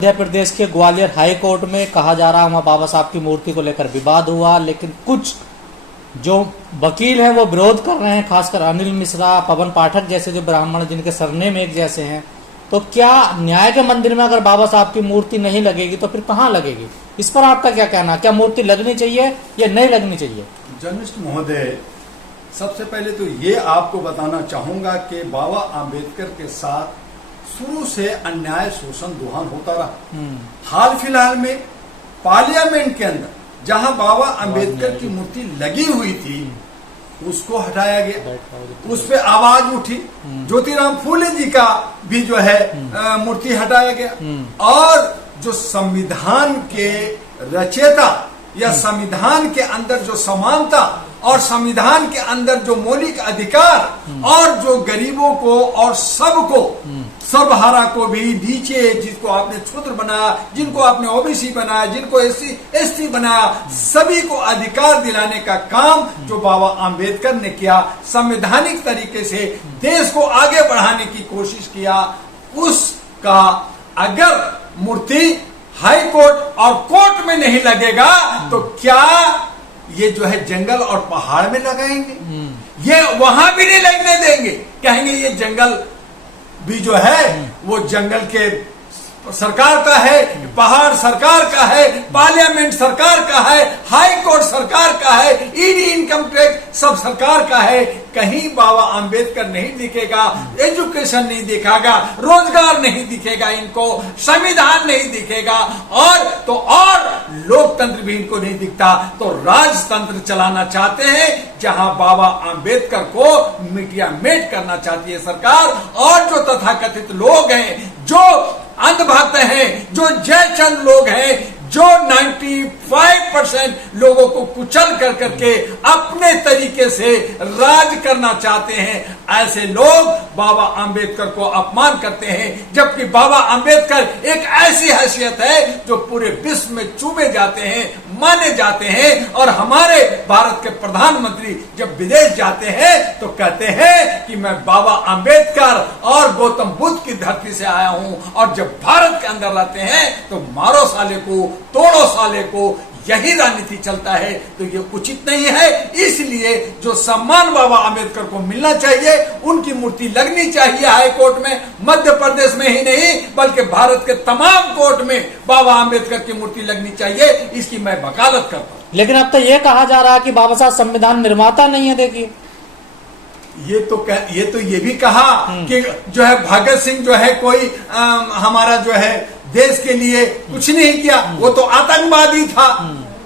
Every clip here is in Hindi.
मध्य प्रदेश के ग्वालियर हाई कोर्ट में कहा जा रहा वहाँ बाबा साहब की मूर्ति को लेकर विवाद हुआ, लेकिन कुछ जो वकील हैं वो विरोध कर रहे हैं, खासकर अनिल मिश्रा, पवन पाठक जैसे जो ब्राह्मण जिनके सरनेम एक जैसे हैं। तो क्या न्याय के मंदिर में अगर बाबा साहब की मूर्ति नहीं लगेगी तो फिर कहाँ लगेगी? इस पर आपका क्या कहना है? क्या मूर्ति लगनी चाहिए या नहीं लगनी चाहिए? जर्नलिस्ट महोदय, सबसे पहले तो ये आपको बताना चाहूंगा कि बाबा आम्बेडकर के साथ शुरू से अन्याय शोषण दोहन होता रहा। हाल फिलहाल में पार्लियामेंट के अंदर जहां बाबा आम्बेडकर की मूर्ति लगी हुई थी उसको हटाया गया, उस पे आवाज उठी। ज्योतिराम फूले जी का भी जो है मूर्ति हटाया गया। और जो संविधान के रचयिता या संविधान के अंदर जो समानता और संविधान के अंदर जो मौलिक अधिकार और जो गरीबों को और सबको, सर्वहारा को भी, नीचे जिसको आपने क्षुद्र बनाया, जिनको आपने ओबीसी बनाया, जिनको एससी एसटी बनाया, सभी को अधिकार दिलाने का काम जो बाबा आम्बेडकर ने किया, संवैधानिक तरीके से देश को आगे बढ़ाने की कोशिश किया, उसका अगर मूर्ति हाई कोर्ट और कोर्ट में नहीं लगेगा तो क्या ये जो है जंगल और पहाड़ में लगाएंगे? ये वहां भी नहीं लगने देंगे। कहेंगे ये जंगल भी जो है वो जंगल के सरकार का है, पहाड़ सरकार का है, पार्लियामेंट सरकार का है, हाई कोर्ट सरकार का है, ईडी इनकम टैक्स सब सरकार का है। कहीं बाबा आम्बेडकर नहीं दिखेगा, एजुकेशन नहीं दिखेगा, रोजगार नहीं दिखेगा, इनको संविधान नहीं दिखेगा, और लोकतंत्र भी इनको नहीं दिखता। तो राजतंत्र चलाना चाहते हैं जहां बाबा आम्बेडकर को मीडिया मेट करना चाहती है सरकार। और जो तथाकथित लोग हैं, जो अंधभक्त हैं, जो जयचंद लोग हैं, जो 95% लोगों को कुचल कर करके अपने तरीके से राज करना चाहते हैं, ऐसे लोग बाबा आम्बेडकर को अपमान करते हैं। जबकि बाबा आम्बेडकर एक ऐसी हैसियत है जो पूरे विश्व में चूमे जाते हैं, माने जाते हैं। और हमारे भारत के प्रधानमंत्री जब विदेश जाते हैं तो कहते हैं कि मैं बाबा आम्बेडकर और गौतम बुद्ध की धरती से आया हूं। और जब भारत के अंदर रहते हैं तो मारो साले को, तोड़ो साले को, यही राजनीति चलता है। तो ये उचित नहीं है। इसलिए जो सम्मान बाबा आम्बेडकर को मिलना चाहिए, उनकी मूर्ति लगनी चाहिए हाई कोर्ट में। मध्य प्रदेश में ही नहीं बल्कि भारत के तमाम कोर्ट में बाबा आम्बेडकर की मूर्ति लगनी चाहिए, इसकी मैं वकालत करता हूँ। लेकिन अब तो ये कहा जा रहा है कि बाबा साहब संविधान निर्माता नहीं है। देखिए ये भी कहा कि जो है भगत सिंह जो है कोई हमारा जो है देश के लिए कुछ नहीं किया, वो तो आतंकवादी था।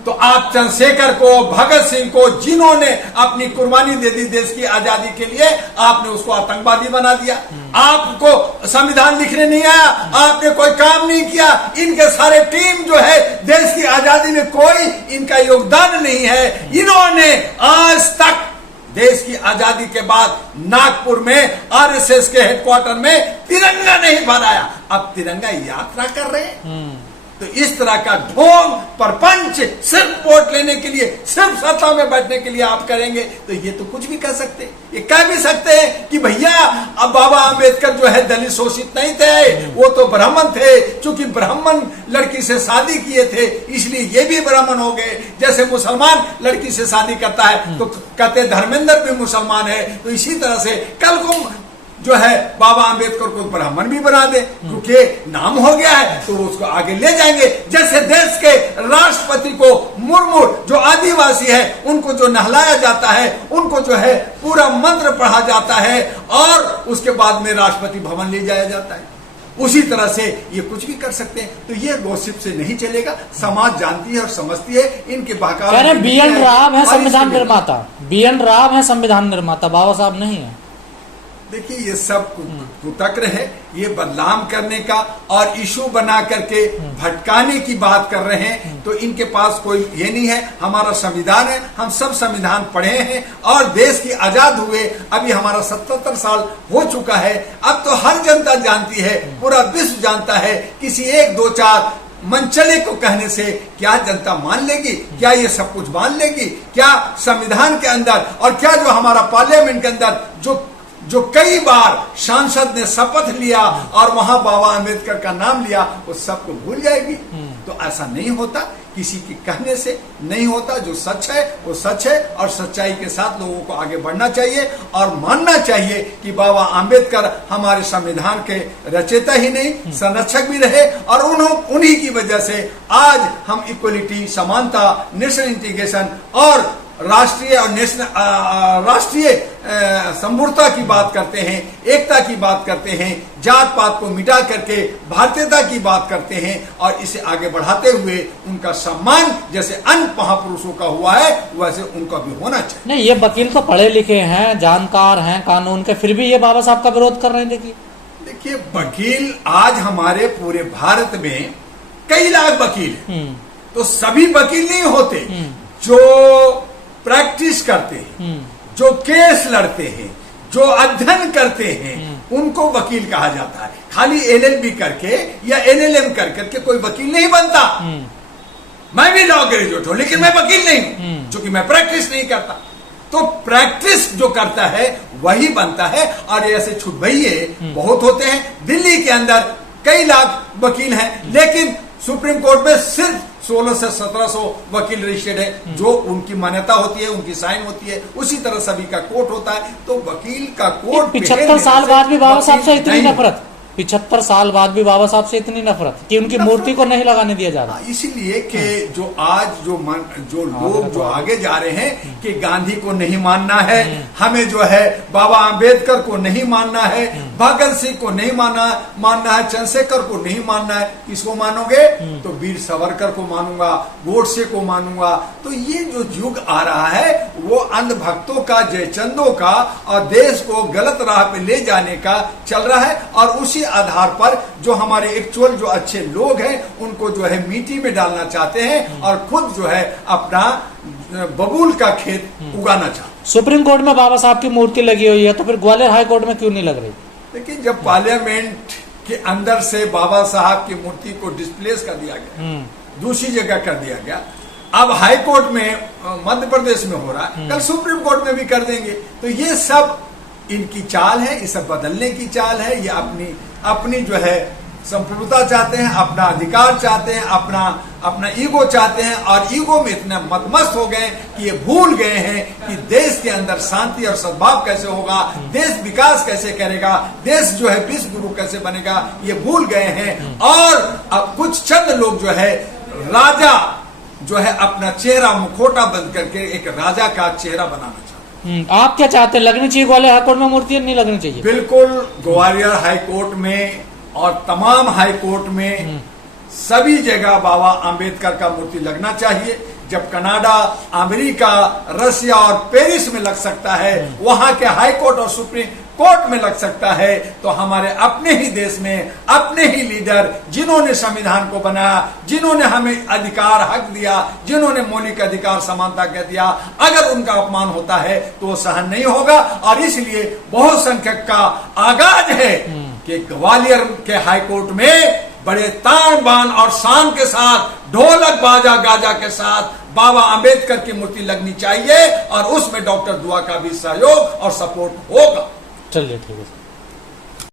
तो आप चंद्रशेखर को, भगत सिंह को, जिन्होंने अपनी कुर्बानी दे दी देश की आजादी के लिए, आपने उसको आतंकवादी बना दिया। आपको संविधान लिखने नहीं आया, आपने कोई काम नहीं किया। इनके सारे टीम जो है देश की आजादी में कोई इनका योगदान नहीं है। इन्होंने आज तक देश की आजादी के बाद नागपुर में आरएसएस के हेडक्वार्टर में तिरंगा नहीं फहराया, अब तिरंगा यात्रा कर रहे हैं। तो इस तरह का ढोंग परपंच सिर्फ वोट लेने के लिए, सिर्फ सत्ता में बैठने के लिए आप करेंगे तो ये तो कुछ भी कर सकते, ये कह भी सकते हैं कि भैया अब बाबा आम्बेडकर जो है दलित शोषित नहीं थे, वो तो ब्राह्मण थे। चूंकि ब्राह्मण लड़की से शादी किए थे इसलिए ये भी ब्राह्मण हो गए। जैसे मुसलमान लड़की से शादी करता है तो कहते धर्मेंद्र भी मुसलमान है। तो इसी तरह से कल को जो है बाबा आम्बेडकर को ब्राह्मण भी बना दे, क्योंकि नाम हो गया है तो वो उसको आगे ले जाएंगे। जैसे देश के राष्ट्रपति को मुर्मू जो आदिवासी है उनको जो नहलाया जाता है, उनको जो है पूरा मंत्र पढ़ा जाता है और उसके बाद में राष्ट्रपति भवन ले जाया जाता है, उसी तरह से ये कुछ भी कर सकते हैं। तो ये गॉसिप से नहीं चलेगा। समाज जानती है और समझती है इनके बहकावे। BN राव है संविधान निर्माता, BN राव है संविधान निर्माता, बाबा साहब नहीं है। देखिए ये सब कुतक्र है, ये बदनाम करने का और इशू बना करके भटकाने की बात कर रहे हैं। तो इनके पास कोई ये नहीं है। हमारा संविधान है, हम सब संविधान पढ़े हैं और देश की आजाद हुए अभी हमारा 77 साल हो चुका है। अब तो हर जनता जानती है, पूरा विश्व जानता है। किसी 1 2 4 मनचले को कहने से क्या जनता मान लेगी? क्या ये सब कुछ मान लेगी? क्या संविधान के अंदर और क्या जो हमारा पार्लियामेंट के अंदर जो जो कई बार सांसद ने शपथ लिया और वहां बाबा आम्बेडकर का नाम लिया, वो सबको भूल जाएगी? तो ऐसा नहीं होता, किसी के कहने से नहीं होता। जो सच है वो सच है, और सच्चाई के साथ लोगों को आगे बढ़ना चाहिए और मानना चाहिए कि बाबा आम्बेडकर हमारे संविधान के रचयिता ही नहीं, संरक्षक भी रहे, और उन्हीं की वजह से आज हम इक्वलिटी, समानता, नेशनल इंटीग्रेशन और राष्ट्रीय और राष्ट्रीय संपूर्णता की बात करते हैं, एकता की बात करते हैं, जात पात को मिटा करके भारतीयता की बात करते हैं, और इसे आगे बढ़ाते हुए उनका सम्मान जैसे अन्य महापुरुषों का हुआ है वैसे उनका भी होना चाहिए। नहीं, ये वकील तो पढ़े लिखे हैं, जानकार हैं कानून के, फिर भी ये बाबा साहब का विरोध कर रहे हैं। देखिए वकील आज हमारे पूरे भारत में कई लाख वकील हैं, तो सभी वकील नहीं होते। जो प्रैक्टिस करते हैं, जो केस लड़ते हैं, जो अध्ययन करते हैं, उनको वकील कहा जाता है। खाली एलएलबी करके या एलएलएम करके कोई वकील नहीं बनता। मैं भी लॉ ग्रेजुएट हूं, लेकिन मैं वकील नहीं हूं, क्योंकि मैं प्रैक्टिस नहीं करता। तो प्रैक्टिस जो करता है वही बनता है, और ऐसे छुटभइये बहुत होते हैं। दिल्ली के अंदर कई लाख वकील हैं, लेकिन सुप्रीम कोर्ट में सिर्फ 1600 से 1700 वकील रजिस्टर्ड है, जो उनकी मान्यता होती है, उनकी साइन होती है। उसी तरह सभी का कोर्ट होता है। तो वकील का कोर्ट 75 साल बाद भी बाबा साहब से इतनी नफरत, 75 साल बाद भी बाबा साहब से इतनी नफरत कि उनकी मूर्ति को नहीं लगाने दिया जा रहा। इसीलिए कि जो आज जो लोग जो आगे जा रहे हैं कि गांधी को नहीं मानना है, हमें जो है बाबा आम्बेडकर को नहीं मानना है, भगत सिंह को नहीं मानना है, चंद्रशेखर को नहीं मानना है, किसको मानोगे? तो वीर सावरकर को मानूंगा, गोडसे को मानूंगा। तो ये जो युग आ रहा है वो अंधभक्तों का, जयचंदों का, और देश को गलत राह पे ले जाने का चल रहा है। और उसी आधार पर जो हमारे एक्चुअल जो अच्छे लोग हैं उनको जो है मिट्टी में डालना चाहते हैं, और खुद जो है अपना बबूल का खेत उगाना चाहते हैं। सुप्रीम कोर्ट में बाबा साहब की मूर्ति लगी हुई है, तो फिर ग्वालियर हाई कोर्ट में क्यों नहीं लग रही? लेकिन जब पार्लियामेंट के अंदर से बाबा साहब की मूर्ति को डिस्प्लेस कर दिया गया, दूसरी जगह कर दिया गया, अब हाई कोर्ट में मध्य प्रदेश में हो रहा है, कल सुप्रीम कोर्ट में भी कर देंगे। तो ये सब इनकी चाल है, ये सब बदलने की चाल है। ये अपनी जो है संप्रभुता चाहते हैं, अपना अधिकार चाहते हैं, अपना ईगो चाहते हैं, और ईगो में इतने मतमस्त हो गए कि ये भूल गए हैं कि देश के अंदर शांति और सद्भाव कैसे होगा, देश विकास कैसे करेगा, देश जो है विश्व गुरु कैसे बनेगा, ये भूल गए हैं। और अब कुछ चंद लोग जो है राजा जो है अपना चेहरा मुखोटा बंद करके एक राजा का चेहरा बनाना चाहते हैं। आप क्या चाहते हैं, लगनी चाहिए ग्वालियर हाईकोर्ट में मूर्ति, नहीं लगनी चाहिए? बिल्कुल, ग्वालियर हाईकोर्ट में और तमाम हाई कोर्ट में सभी जगह बाबा आम्बेडकर का मूर्ति लगना चाहिए। जब कनाडा, अमेरिका, रशिया और पेरिस में लग सकता है, वहां के हाई कोर्ट और सुप्रीम कोर्ट में लग सकता है, तो हमारे अपने ही देश में अपने ही लीडर, जिन्होंने संविधान को बनाया, जिन्होंने हमें अधिकार हक दिया, जिन्होंने मौलिक अधिकार समानता कह दिया, अगर उनका अपमान होता है तो वो सहन नहीं होगा। और इसलिए बहुसंख्यक का आगाज है कि ग्वालियर के हाई कोर्ट में बड़े तान बान और शान के साथ, ढोलक बाजा गाजा के साथ बाबा आम्बेडकर की मूर्ति लगनी चाहिए, और उसमें डॉक्टर दुआ का भी सहयोग और सपोर्ट होगा। चलिए, ठीक है।